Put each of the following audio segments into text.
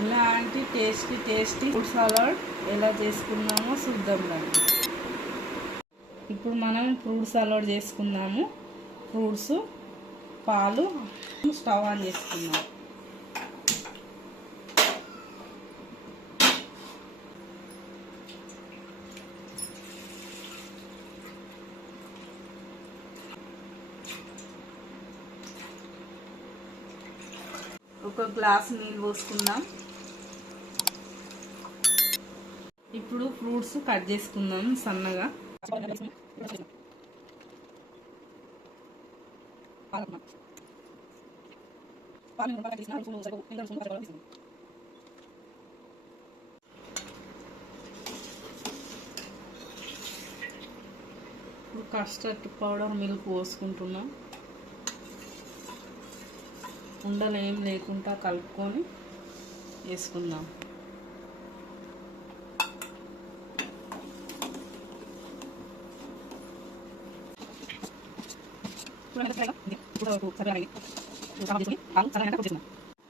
ఇలాంటి tasty fruit salad ఎలా చేసుకున్నామో చూద్దాం రండి. ఇప్పుడు మనం ఫ్రూట్ సలాడ్ చేసుకుందాము. ఫ్రూట్స్, పాలు, స్టవ్ ఆన్ చేసుకుందాం. ఒక గ్లాస్ నీళ్ళు పోసుకుందాం. ఇప్పుడు ఫ్రూట్స్ కట్ చేసుకుందాం సన్నగా. ఇప్పుడు కస్టర్డ్ పౌడర్ మిల్క్ పోసుకుంటున్నాం. ఉండలు ఏం లేకుండా కలుపుకొని వేసుకుందాం.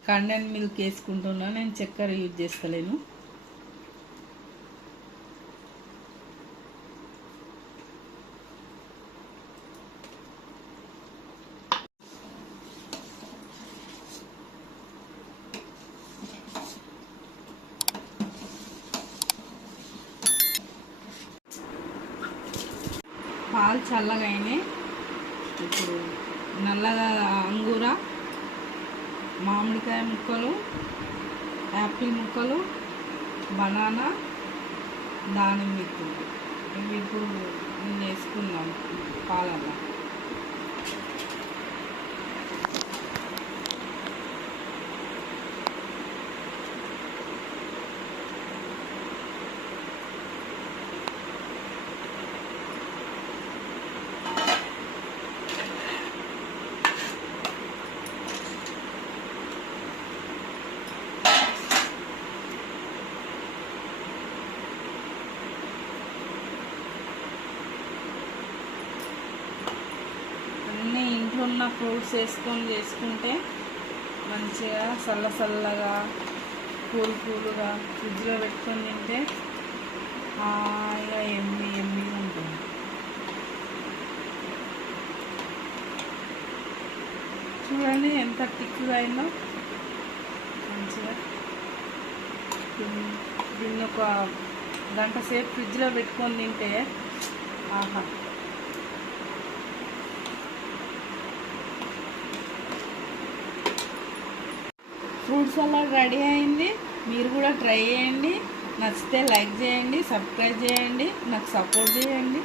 కండెన్స్ మిల్క్ వేసుకుంటున్నా. నేను చక్కెర యూజ్ చేస్తలేను. పాలు చల్లగా అయినాయి. ఇప్పుడు నల్లగా అంగూర, మామిడికాయ ముక్కలు, యాపిల్ ముక్కలు, బనానా, దానిమ్మ విత్తులు ఇవి ఇప్పుడు వేసుకుందాం పాలల్లో. ఇంట్లో ఉన్న ఫ్రూట్స్ వేసుకొని చేసుకుంటే మంచిగా చల్లగా కూల్గా ఫ్రిడ్జ్లో పెట్టుకొని తింటే హాయిగా ఎమ్మిగా ఉంటుంది. చూడండి ఎంత టిక్గా అయిందో మంచిగా. దీన్ని ఒక గంట సేపు ఫ్రిడ్జ్లో పెట్టుకొని తింటే ఆహా. ఫ్రూట్ సలాడ్ రెడీ అయింది. మీరు కూడా ట్రై చేయండి. నచ్చితే లైక్ చేయండి, సబ్స్క్రైబ్ చేయండి, నాకు సపోర్ట్ చేయండి.